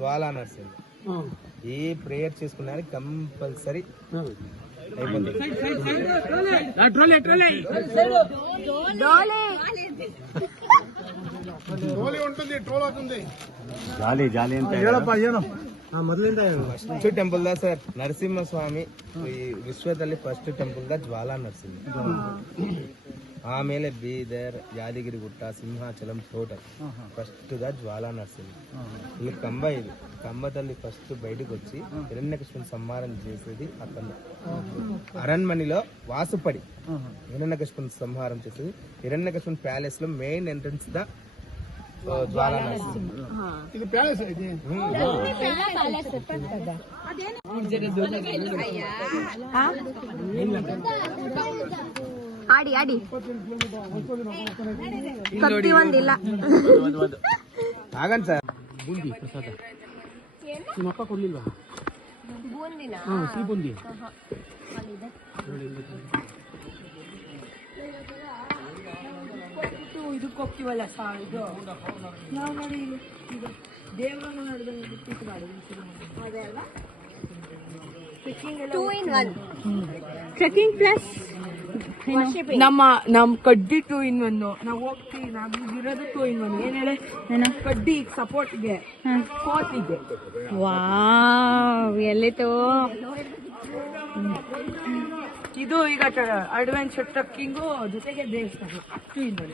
జ్వాలా నర్సింగ్. ఏ ప్రేయర్ చేసుకున్నా compulsory first temple the sir Narasimhaswamy ವಿಶ್ವದಲ್ಲಿ first temple the Jwala Narasimha. ಆಮೇಲೆ Bidar, Yadagirigutta, Simhachalam, total first the Jwala Narasimha. ಇಲ್ಲಿ ಕಂಬ ಇದೆ, కంబದಲ್ಲಿ ఫస్ట్ బయటకు వచ్చి హిరణ్యకశిపుని సంహారం చేసేది అతను. అరణ్మణిలో వాసుపడి హిరణ్యకశిపుని సంహారం చేసేది. హిరణ్యకశిపుని ప్యాలెస్ లో మెయిన్ ఎంట్రన్స్ ద జ్వాలా నరసింహ. ఇది ప్యాలెస్ ఇది ಆಡಿ ಆಡಿ ಕತ್ತಿ ಒಂದಿಲ್ಲ ಆಗನ್ ಸರ್. ಬೂಂದಿ ಪ್ರಸಾದ ನಿಮ್ಮಪ್ಪ ಕೊಡ್ಲಿಲ್ವಾ? ಬೂಂದಿನ ಸಿಹಿ ಬೂಂದಿ ಇದಕ್ಕೆ ಹೋಗ್ತೀವಲ್ಲ ಇದು ನಾವು ನೋಡಿ ದೇವರನ್ನ ನಡೆದ ಅದೇ ಅಲ್ಲ two in one trekking plus ನಮ್ಮ ಕಡ್ಡಿ 2 in 1. ನಾವು ಹೋಗ್ತೀವಿ, ನಮ್ಗಿರೋದು 2 in 1. ಏನ್ ಹೇಳಿ ಕಡ್ಡಿ ಸಪೋರ್ಟ್ಗೆ 4th ಇದೆ. ವಾವ್ ಎಲ್ಲಿತು ಇದು ಈಗ ಅಡ್ವೆಂಚರ್ ಟ್ರಕ್ಕಿಂಗು ಜೊತೆಗೆ ದೇವಸ್ಥಾನ 2 in 1.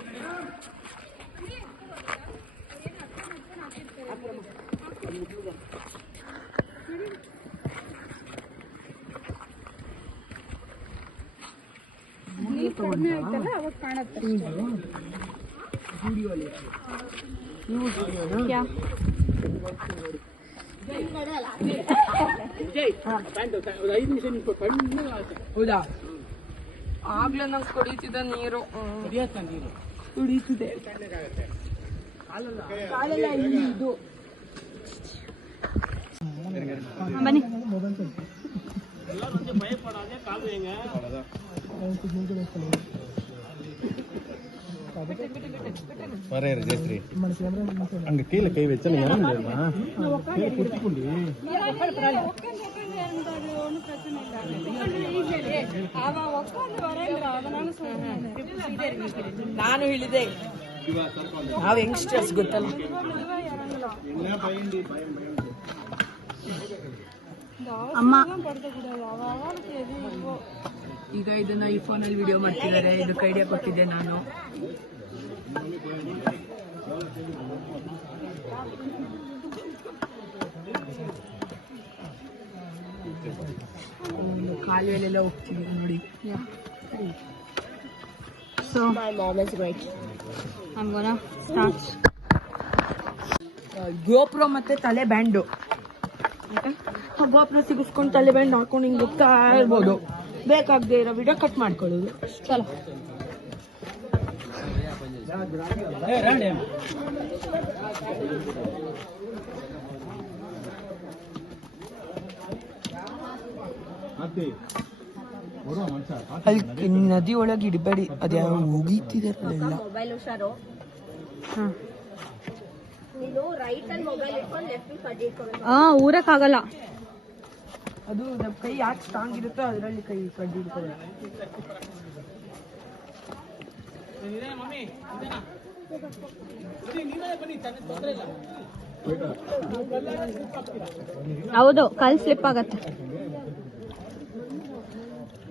ಹೌದಾ? ಆಗ್ಲೇ ನಂಗೆ ಕುಡಿತಿದ್ದ ನೀರು ಕುಡಿತಿದೆ. ಇದು ಬನ್ನಿ அங்க கீழே கை வச்சா நீங்க ನಾನು ಹೇಳಿದೆ, ನಾವು ಯಂಗ್ಸ್ಟರ್ಸ್ ಗೊತ್ತಲ್ಲ. ಅಮ್ಮ ಈಗ ಇದನ್ನ ಈ ಫೋನಲ್ಲಿ ವಿಡಿಯೋ ಮಾಡ್ತಿದ್ದಾರೆ. ಇದಕ್ಕೆ ಐಡಿಯಾ ಕೊಟ್ಟಿದ್ದೆ ನಾನು. ಕಾಲುವೆಲೆಲ್ಲ ಹೋಗ್ತಿದ್ದೀವಿ ನೋಡಿ. So my mom is great. I'm gonna start. GoPro ಮತ್ತೆ ತಲೆ ಬ್ಯಾಂಡು. ಗೋಪ್ರೋ ಸಿಗಿಸ್ಕೊಂಡು ತಲೆ ಬ್ಯಾಂಡ್ ಹಾಕೊಂಡು ಹಿಂಗೆ ಹೋಗ್ತಾ ಇರ್ಬೋದು. ಬೇಕಾಗದೆ ಇರೋ ವಿಡಿಯೋ ಕಟ್ ಮಾಡ್ಕೊಳ್ಳೋದು. ಚಲೋ ಅಲ್ಲಿ ನದಿ ಒಳಗೆ ಇಡಬೇಡಿ, ಅದ್ಯಾವ ಹೋಗಿತ್ತಿದಾರಲ್ಲ. ಮೊಬೈಲ್ ಹುಷಾರು. ನೀನು ರೈಟ್ ಅಲ್ಲಿ ಮೊಬೈಲ್ ಇಟ್ಕೊಂಡು ಲೆಫ್ಟ್ ಕಡ್ಡಿ ಇಟ್ಕೋಬೇಕು. ಊರಕ್ಕಾಗಲ್ಲ. ಅದು ನಮ್ಮ ಕೈ ಯಾಕೆ ಸ್ಟ್ರಾಂಗ್ ಇರುತ್ತೋ ಅದರಲ್ಲಿ ಕೈ ಕಡ್ಡಿ ಇಟ್ಕೊಳ್ಳಿ. ಹೌದು, ಕಾಲ್ ಸ್ಲಿಪ್ ಆಗತ್ತೆ.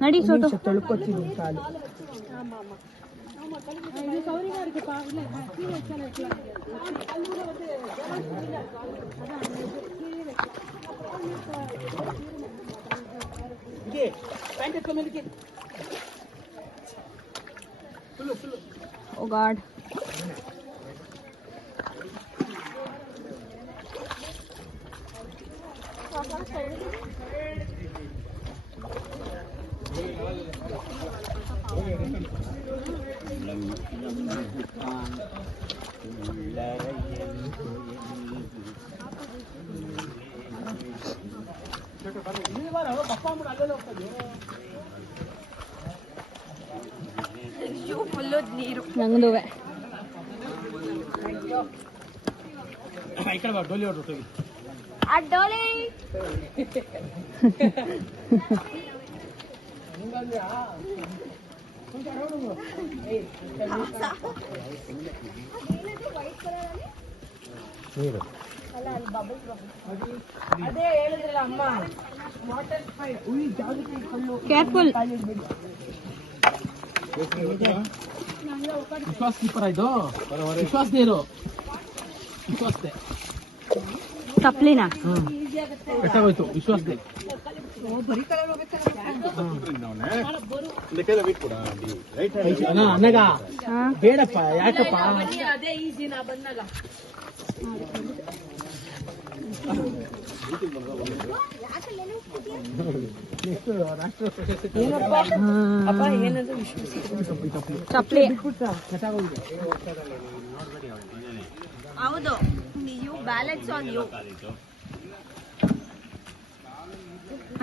ನಡಿ ಸೋಟು ತೊಳ್ಕೊತೀನಿ ಕಾಲು. Oh God. ಫುಲ್ಲು ನೀರು. ನಂದುವೆ ಈ ಕಡೆ ಬಾ, ಡೋಲಿ ಹೊರಟು ಅಡ್ಡೋಲಿ ನೀರು ಅದೇ ಹೇಳಿದ್ರಲ್ಲ ಅಮ್ಮ ವಾಟರ್ ಫೈಟ್ ಉಳಿ ಜಾಗೃತಿ ಕಲ್ಲು ಕೇರ್ಫುಲ್. ವಿಶ್ವಾಸ ಕೀಪರ್ ಇದು ವಿಶ್ವಾಸ ನೀರು ವಿಶ್ವಾಸದೆ ಚಪ್ಲಿನ ಕೆಟ್ಟೋಯ್ತು ವಿಶ್ವಾಸದೆ ಅನ್ನಗ ಬೇಡಪ್ಪ ಯಾಕಪ್ಪ ಅದೇ ಈಸಿ ನಾ ಬಂದಲ್ಲ ಅಪ್ಪ ಏನಂದ್ರೆ ಚಪ್ಲಿ ಹೌದು. You balance on you.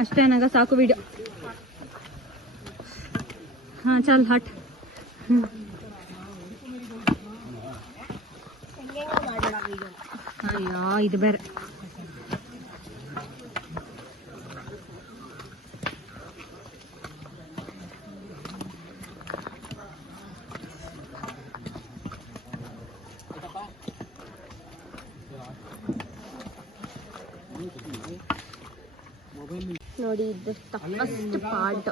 ಅಷ್ಟೇ ನನಗ ಸಾಕು ವಿಡಿಯೋ. ಹಾ ಚಲ್ ಹಟ್. ಅಯ್ಯೋ ಇದು ಬೇರೆ. ನೋಡಿ ಇದು ಟಫಸ್ಟ್ ಪಾರ್ಟ್.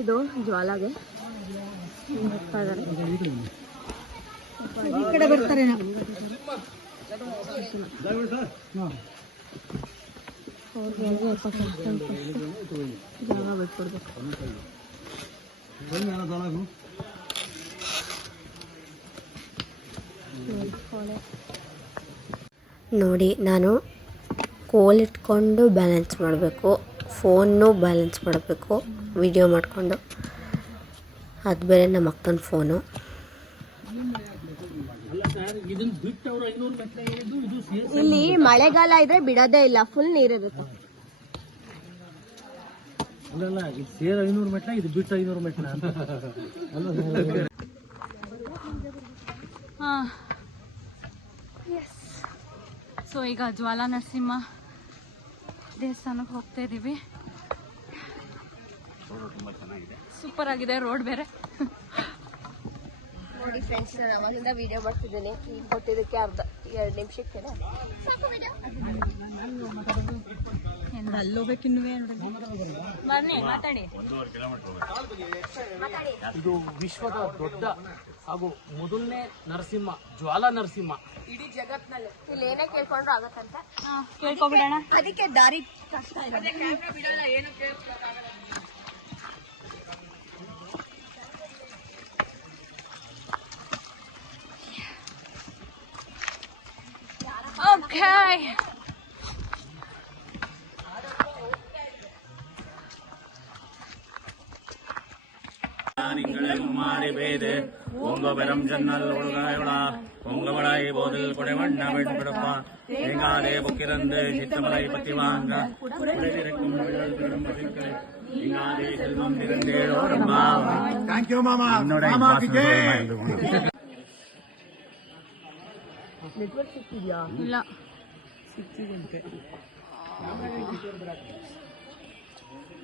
ಇದು ಜ್ವಾಲಾಗೆ ಹೋಗ್ತಾ ಇದಾರೆ. ಈ ಕಡೆ ಬರ್ತಾರೆ ಜಾಗ ಬಿಟ್ಕೊಡ್ಬೇಕು. ನೋಡಿ ನಾನು ಕೋಲ್ ಇಟ್ಕೊಂಡು ಬ್ಯಾಲೆನ್ಸ್ ಮಾಡಬೇಕು, ಫೋನ್ನು ಬ್ಯಾಲೆನ್ಸ್ ಮಾಡಬೇಕು ವಿಡಿಯೋ ಮಾಡಿಕೊಂಡು. ಅದು ಬೇರೆ ನಮ್ಮ ಅಕ್ಕನ ಫೋನು. ಇಲ್ಲಿ ಮಳೆಗಾಲ ಇದ್ರೆ ಬಿಡೋದೇ ಇಲ್ಲ, ಫುಲ್ ನೀರಿರುತ್ತೆ. ಅಲ್ಲಲ್ಲ ಇದು ಸೇರ್ 500 ಮೆಟ್ಲ, ಇದು ಬಿಟ್ಟು 500 ಮೆಟ್ಲ ಅಂತ. ಸೊ ಈಗ ಜ್ವಾಲಾ ನರಸಿಂಹ ದೇವಸ್ಥಾನಕ್ಕೆ ಹೋಗ್ತಾ ಇದ್ದೀವಿ. ಸೂಪರ್ ಆಗಿದೆ ರೋಡ್ ಬೇರೆ. ನೋಡಿ ಫ್ರೆಂಡ್ಸ್, ಅವಾಗಿಂದ ವಿಡಿಯೋ ಮಾಡ್ತಿದ್ದೀನಿ. ಈಗ ಕೊಟ್ಟಿದ್ದಕ್ಕೆ 2 ನಿಮಿಷಕ್ಕೆ ಅಲ್ಲೋಗ್ಬೇಕಿನ್ನು. ಬನ್ನಿ ಮಾತಾಡಿ. ಇದು ವಿಶ್ವದ ದೊಡ್ಡ ಹಾಗೂ ಮೊದಲನೇ ನರಸಿಂಹ, ಜ್ವಾಲಾ ನರಸಿಂಹ. ಇಡೀ ಜಗತ್ನಲ್ಲಿ ಇಲ್ಲಿ ಏನೇ ಕೇಳ್ಕೊಂಡ್ರು ಆಗತ್ತಂತೆ. ಕೇಳ್ಕೊಬಿಡೋಣ. ಅದಕ್ಕೆ ದಾರಿ ಕಷ್ಟ ಇದೆ. ಕ್ಯಾಮ್ರಾ ಬಿಡಲ್ಲ, ಏನು ಕೇಳಿಸ್ಕೊಳಕ್ಕಾಗಲ್ಲ. Okay. மாறிபேது உங்கபெரும் ஜன்னல் ஒழுகாயுடா உங்கவடாய் போதில் குடைவண்ண வெண்படுப்பா எங்காதே புக்கிரந்து சித்தமலை பத்தி வாங்க குடைவிருக்கும் எங்காதே செல்வம் இருந்தேடோடும் தேங்க்யூ மாமா ಇಲ್ಲ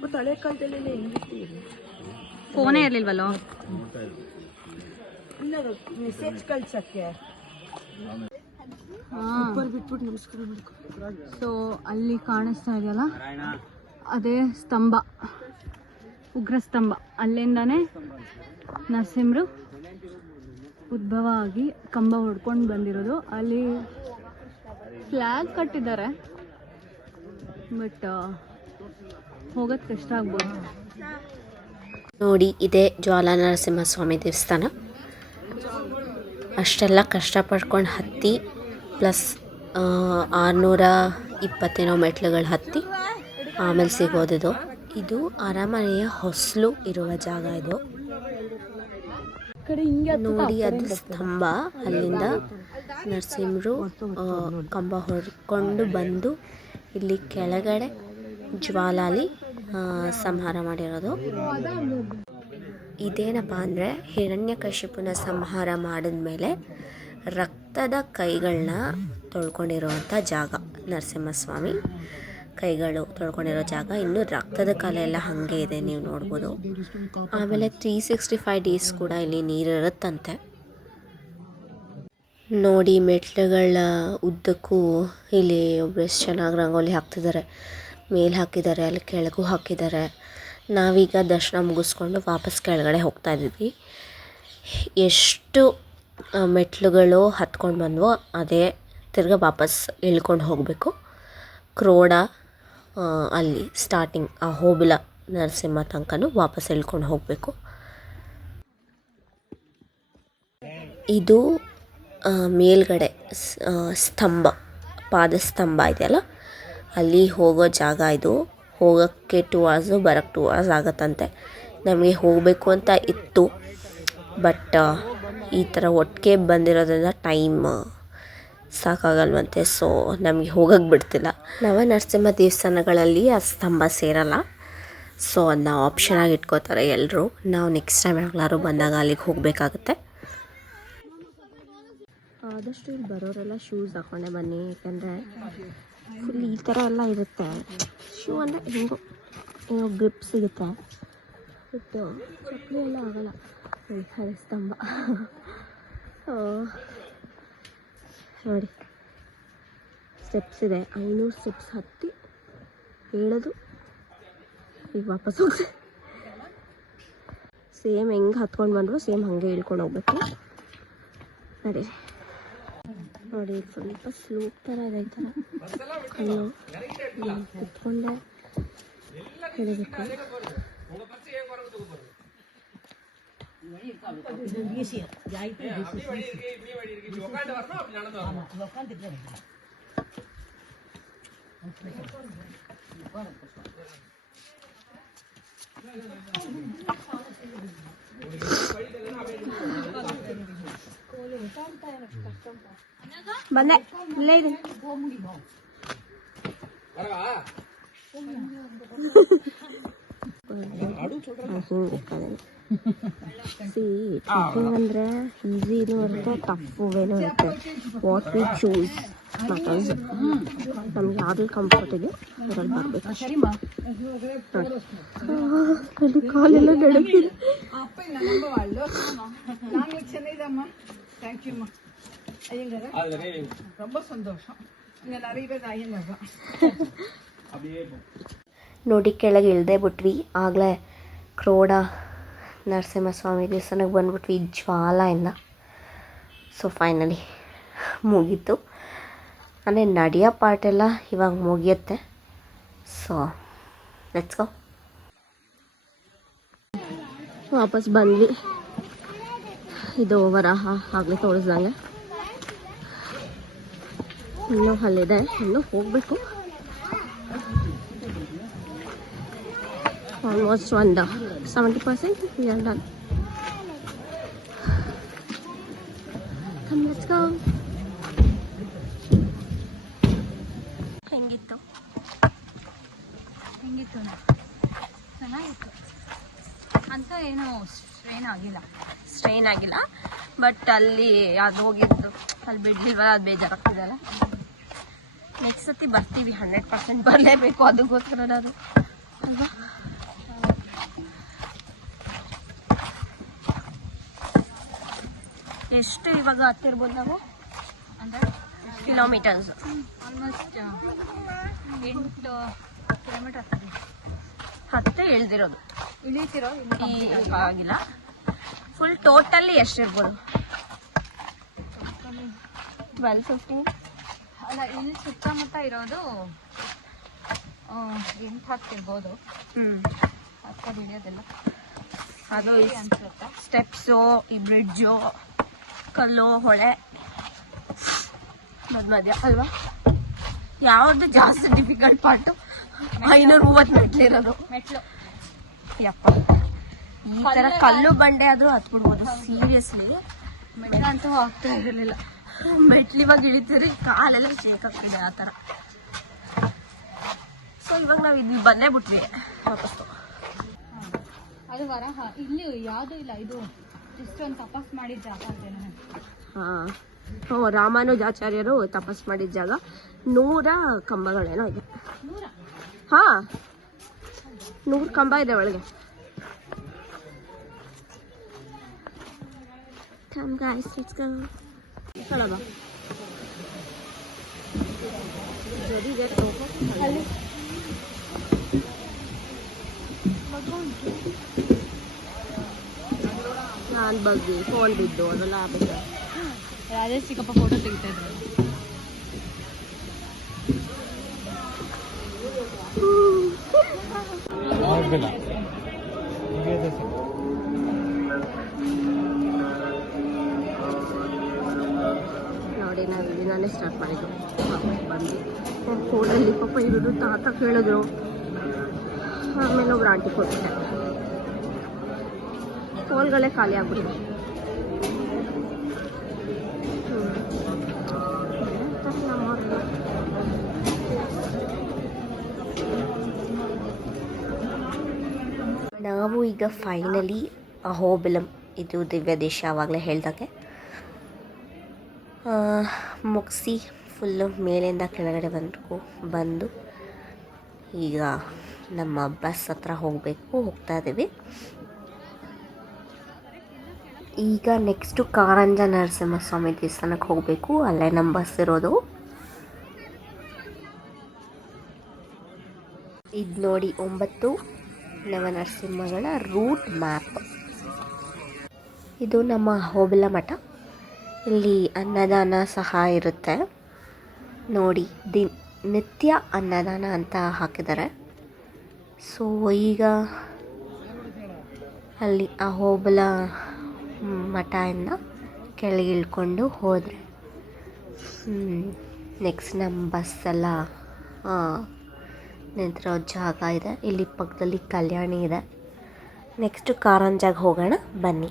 ಮತ್ತೆ ಹಳೆ ಕಾಲದಲ್ಲೆಲ್ಲ ಹೆಂಗಿರ್ತೀವಿ, ಫೋನೇ ಇರ್ಲಿಲ್ವಲ್ಲೋ. ಇಲ್ಲ ಮೆಸೇಜ್ ಕಳ್ಸಕ್ಕೆ ಬಿಟ್ಬಿಟ್ಟು ನಮಸ್ಕಾರ ಮಾಡ್ಕೊ. ಸೊ ಅಲ್ಲಿ ಕಾಣಿಸ್ತಾ ಇದೆಯಲ್ಲ ಅದೇ ಸ್ತಂಭ, ಉಗ್ರ ಸ್ತಂಭ. ಅಲ್ಲಿಂದಾನೇ ನರಸಿಂಹರು ಉದ್ಭವ ಆಗಿ ಕಂಬ ಹೊಡ್ಕೊಂಡು ಬಂದಿರೋದು. ಅಲ್ಲಿ ಫ್ಲ್ಯಾಗ್ ಕಟ್ಟಿದ್ದಾರೆ, ಬಟ್ ಹೋಗೋದು ಕಷ್ಟ ಆಗ್ಬೋದು. ನೋಡಿ ಇದೇ ಜ್ವಾಲಾ ನರಸಿಂಹ ಸ್ವಾಮಿ ದೇವಸ್ಥಾನ. ಅಷ್ಟೆಲ್ಲ ಕಷ್ಟಪಡ್ಕೊಂಡು ಹತ್ತಿ ಪ್ಲಸ್ 620 ಮೆಟ್ಲುಗಳು ಹತ್ತಿ ಆಮೇಲೆ ಸಿಗೋದಿದು. ಇದು ಅರಮನೆಯ ಹೊಸಲು ಇರುವ ಜಾಗ ಇದು. ನೋಡಿ ಅದು ಸ್ತಂಭ. ಅಲ್ಲಿಂದ ನರಸಿಂಹರು ಕಂಬ ಹೊಡ್ಕೊಂಡು ಬಂದು ಇಲ್ಲಿ ಕೆಳಗಡೆ ಜ್ವಾಲಾಲಿ ಸಂಹಾರ ಮಾಡಿರೋದು. ಇದೇನಪ್ಪ ಅಂದರೆ ಹಿರಣ್ಯಕಶಿಪುನ ಸಂಹಾರ ಮಾಡಿದ್ಮೇಲೆ ರಕ್ತದ ಕೈಗಳನ್ನ ತೊಳ್ಕೊಂಡಿರೋವಂಥ ಜಾಗ. ನರಸಿಂಹಸ್ವಾಮಿ ಕೈಗಳು ತೊಳ್ಕೊಂಡಿರೋ ಜಾಗ. ಇನ್ನು ರಕ್ತದ ಕಲೆ ಎಲ್ಲ ಹಾಗೆ ಇದೆ, ನೀವು ನೋಡ್ಬೋದು. ಆಮೇಲೆ 365 ಡೇಸ್ ಕೂಡ ಇಲ್ಲಿ ನೀರಿರುತ್ತಂತೆ. ನೋಡಿ ಮೆಟ್ಲುಗಳ ಉದ್ದಕ್ಕೂ ಇಲ್ಲಿ ಒಬ್ಬರು ಎಷ್ಟು ಚೆನ್ನಾಗಿ ರಂಗೋಲಿ ಹಾಕ್ತಿದ್ದಾರೆ. ಮೇಲೆ ಹಾಕಿದ್ದಾರೆ, ಅಲ್ಲಿ ಕೆಳಗೂ ಹಾಕಿದ್ದಾರೆ. ನಾವೀಗ ದರ್ಶನ ಮುಗಿಸ್ಕೊಂಡು ವಾಪಸ್ ಕೆಳಗಡೆ ಹೋಗ್ತಾ ಇದ್ವಿ. ಎಷ್ಟು ಮೆಟ್ಲುಗಳು ಹತ್ಕೊಂಡು ಬಂದವೋ ಅದೇ ತಿರ್ಗಿ ವಾಪಸ್ ಇಳ್ಕೊಂಡು ಹೋಗಬೇಕು. ಕ್ರೋಡ ಅಲ್ಲಿ ಸ್ಟಾರ್ಟಿಂಗ್ ಆ ಹೋಬಳ ನರಸಿಂಹ ತನಕನೂ ವಾಪಸ್ ಇಳ್ಕೊಂಡು ಹೋಗಬೇಕು. ಇದು ಮೇಲ್ಗಡೆ ಸ್ತಂಭ, ಪಾದಸ್ತಂಭ ಇದೆಯಲ್ಲ, ಅಲ್ಲಿ ಹೋಗೋ ಜಾಗ ಇದು. ಹೋಗೋಕ್ಕೆ 2 hours, ಬರೋಕ್ಕೆ 2 hours ಆಗುತ್ತಂತೆ. ನಮಗೆ ಹೋಗಬೇಕು ಅಂತ ಇತ್ತು, ಬಟ್ ಈ ಥರ ಒಟ್ಟಿಗೆ ಬಂದಿರೋದ್ರಿಂದ ಟೈಮ್ ಸಾಕಾಗಲ್ವಂತೆ. ಸೊ ನಮಗೆ ಹೋಗಕ್ಕೆ ಬಿಡ್ತಿಲ್ಲ. ನವನರಸಿಂಹ ದೇವಸ್ಥಾನಗಳಲ್ಲಿ ಆ ಸ್ತಂಭ ಸೇರಲ್ಲ, ಸೊ ಅದನ್ನ ಆಪ್ಷನ್ ಆಗಿ ಇಟ್ಕೋತಾರೆ ಎಲ್ಲರೂ. ನಾವು ನೆಕ್ಸ್ಟ್ ಟೈಮ್ ಯಾವಾಗಲಾದ್ರು ಬಂದಾಗ ಅಲ್ಲಿಗೆ ಹೋಗಬೇಕಾಗುತ್ತೆ. ಆದಷ್ಟು ಇಲ್ಲಿ ಬರೋರೆಲ್ಲ ಶೂಸ್ ಹಾಕ್ಕೊಂಡೆ ಬನ್ನಿ, ಯಾಕಂದರೆ ಫುಲ್ ಈ ಥರ ಎಲ್ಲ ಇರುತ್ತೆ. ಶೂ ಅಂದರೆ ಹಿಂಗೋ ಏನೋ ಗ್ರಿಪ್ ಸಿಗುತ್ತೆ, ಬಟ್ ಚಪ್ಪಲಿ ಎಲ್ಲ ಆಗೋಲ್ಲ. ಹಳೆ ಸ್ತಂಭ ನೋಡಿ, ಸ್ಟೆಪ್ಸ್ ಇದೆ. 500 ಸ್ಟೆಪ್ಸ್ ಹತ್ತಿ ಹೇಳೋದು, ಈಗ ವಾಪಸ್ ಹೋಗಿ ಸೇಮ್ ಹೆಂಗೆ ಹತ್ಕೊಂಡು ಬಂದರು ಸೇಮ್ ಹಾಗೆ ಇಳ್ಕೊಂಡು ಹೋಗ್ಬೇಕು. ನಡಿ ನೋಡಿ, ಸ್ವಲ್ಪ ಸ್ಲೋಪ್ ಥರ ಇದೆ. ಈ ಥರ ಕಲ್ಲು ಕುತ್ಕೊಂಡೆ ಹಿಡಿಬೇಕು. ಬಂದೆ, ಇಲ್ಲೇ ಇದೆ. ಅಂದರೆ ಈಸಿನೂ ಇರುತ್ತೆ, ಟಫ್ವೇನೂ ಇರುತ್ತೆ. What we choose matters. ನಮ್ಗೆ ಯಾವ್ದು ಕಂಫರ್ಟ್ ಇದೆ ಅದ್ರಲ್ಲಿ ಬರಬೇಕು. ಅಲ್ಲಿ ಕಾಲೆಲ್ಲ ನಡುತ್ತಿದೆ. ನೋಡಿ ಕೆಳಗೆ ಇಳ್ದೇ ಬಿಟ್ವಿ. ಆಗಲೇ ಕ್ರೋಡ ನರಸಿಂಹಸ್ವಾಮಿ ದೇವಸ್ಥಾನಕ್ಕೆ ಬಂದ್ಬಿಟ್ವಿ ಜ್ವಾಲೆಯಿಂದ. ಸೊ ಫೈನಲಿ ಮುಗೀತು. ಅಂದರೆ ನಡೆಯೋ ಪಾರ್ಟೆಲ್ಲ ಇವಾಗ ಮುಗಿಯುತ್ತೆ. So let's go. ವಾಪಸ್ ಬಂದ್ವಿ. ಇದು ವರಾಹ ಆಗಲೇ ತೋರಿಸ್ದಂಗೆ ಇನ್ನೂ ಅಲ್ಲಿದೆ, ಇನ್ನೂ ಹೋಗಬೇಕು. ಆಲ್ಮೋಸ್ಟ್ ಒಂದು 70% we are done. Come, let's go. ಹೆಂಗಿತ್ತು ಚೆನ್ನಾಗಿತ್ತು ಅಂತ ಏನು ಸ್ಟ್ರೈನ್ ಆಗಿಲ್ಲ. ಬಟ್ ಅಲ್ಲಿ ಅದು ಹೋಗಿದ್ದು ಅಲ್ಲಿ ಬಿಡ್ಲಿಲ್ವಲ್ಲ, ಅದು ಬೇಜಾರಾಗ್ತಿದಲ್ಲ. ನೆಕ್ಸ್ಟ್ ಸತಿ ಬರ್ತೀವಿ, 100% ಬರಲೇಬೇಕು. ಅದಕ್ಕೋಸ್ಕರ ಅದು ಅಲ್ವಾ. ಎಷ್ಟು ಇವಾಗ ಹತ್ತಿರ್ಬೋದು ನಾವು? ಅಂದರೆ ಕಿಲೋಮೀಟರ್ಸ್ ಆಲ್ಮೋಸ್ಟ್ 8 ಕಿಲೋಮೀಟರ್ ಹತ್ತೆ ಇಳ್ದಿರೋದು. ಇಳಿತಿರೋ ಆಗಿಲ್ಲ. Full totally ಎಷ್ಟಿರ್ಬೋದು? 12-15 ಅಲ್ಲ, ಇಲ್ಲಿ ಸುತ್ತಮುತ್ತ ಇರೋದು 8-10 ಇರ್ಬೋದು. ಹತ್ತದು ಹಿಡಿಯೋದಿಲ್ಲ. ಅದು ಅನ್ಸುತ್ತೆ. ಸ್ಟೆಪ್ಸು, ಈ ಬ್ರಿಡ್ಜು, ಕಲ್ಲು, ಹೊಳೆ ಮಧ್ಯ ಅಲ್ವಾ. ಯಾವ್ದು ಜಾಸ್ತಿ ಡಿಫಿಕಲ್ಟ್ ಪಾರ್ಟು? 530 ಮೆಟ್ಲಿರೋದು. ಯಪ್ಪ, ಈ ತರ ಕಲ್ಲು ಬಂಡೆ ಆದ್ರೂ ಹತ್ಬಿಡ್ಬೋದು. ಸೀರಿಯಸ್ಲಿ ಮೆಟ್ಲಂತೂ ಆಗ್ತಾ ಇರಲಿಲ್ಲ. ಮೆಟ್ಲಿವಾಗ ಇಳಿತೀರಿ ಕಾಲೆಲ್ಲ ಶೇಕ್ ಆಗ್ತಿದೆ ಆ ಥರ. ಸೊ ಇವಾಗ ನಾವು ಇಲ್ಲಿ ಬಂದೇ ಬಿಟ್ವಿ ವಾಪಸ್ಸು. ಅದು ವರಾಹ. ಇಲ್ಲಿ ಯಾವುದು ಇಲ್ಲ, ಇದು ಜಸ್ಟ್ ಒಂದು ತಪಾಸ್ ಮಾಡಿದ ಜಾಗ. ಹಾಂ, ರಾಮಾನುಜಾಚಾರ್ಯರು ತಪಸ್ ಮಾಡಿದ ಜಾಗ. 100 ಕಂಬಗಳೇನೋ ಇದೆ. ಹಾ 100 ಕಂಬ ಇದೆ ಒಳಗೆ. Come guys, let's go. ಚಲೋ ಜೊತೆಗೆ ಅಲ್ಲಿ ನಾನು ಬಗ್ಗೆ ಫೋನ್ ಬಿದ್ದು ಅದೆಲ್ಲ ಆಗುತ್ತೆ. ರಾಜೇಶ್ ಚಿಕ್ಕಪ್ಪ ಫೋಟೋ ತೆಗಿತಾ ಇದ್ರು. ನೋಡಿ ನಾವು ಇಲ್ಲಿಂದಾನೇ ಸ್ಟಾರ್ಟ್ ಮಾಡಿದ್ದು. ಬಂದು ಫೋನಲ್ಲಿ ಪಾಪ ಇರೋದು ತಾತ ಕೇಳಿದ್ರು. ಆಮೇಲೆ ಒಬ್ರು ಆಂಟಿ ಕೊಟ್ಟಿದ್ದೆ. ಫೋನ್ಗಳೇ ಖಾಲಿ ಆಗ್ಬಿಟ್ಟಿದೆ. ನಾವು ಈಗ ಫೈನಲಿ ಅಹೋಬಿಲಂ, ಇದು ದಿವ್ಯ ದೇಶ ಆವಾಗಲೇ ಹೇಳ್ದಾಗೆ ಮುಗಿಸಿ ಫುಲ್ಲು ಮೇಲಿಂದ ಕೆಳಗಡೆ ಬಂದು ಈಗ ನಮ್ಮ ಬಸ್ ಹತ್ರ ಹೋಗ್ತಾ ಇದ್ದೀವಿ. ಈಗ ನೆಕ್ಸ್ಟು ಕಾರಂಜ ನರಸಿಂಹಸ್ವಾಮಿ ದೇವಸ್ಥಾನಕ್ಕೆ ಹೋಗಬೇಕು. ಅಲ್ಲೇ ನಮ್ಮ ಬಸ್ ಇರೋದು. ಇದು ನೋಡಿ 9 ನವನರಸಿಂಹಗಳ ರೂಟ್ ಮ್ಯಾಪ್. ಇದು ನಮ್ಮ ಅಹೋಬಿಲ ಮಠ. ಇಲ್ಲಿ ಅನ್ನದಾನ ಸಹ ಇರುತ್ತೆ ನೋಡಿ. ನಿತ್ಯ ಅನ್ನದಾನ ಅಂತ ಹಾಕಿದ್ದಾರೆ. ಸೊ ಈಗ ಅಲ್ಲಿ ಅಹೋಬಿಲ ಮಠದಿಂದ ಕೆಳಗೆ ಇಳ್ಕೊಂಡು ಹೋದರೆ ನೆಕ್ಸ್ಟ್ ನಮ್ಮ ಬಸ್ಸೆಲ್ಲ ನಿಂತಿರೋ ಜಾಗ ಇದೆ. ಇಲ್ಲಿ ಪಕ್ಕದಲ್ಲಿ ಕಲ್ಯಾಣಿ ಇದೆ. ನೆಕ್ಸ್ಟು ಕಾರಂಜಾಗೆ ಹೋಗೋಣ ಬನ್ನಿ.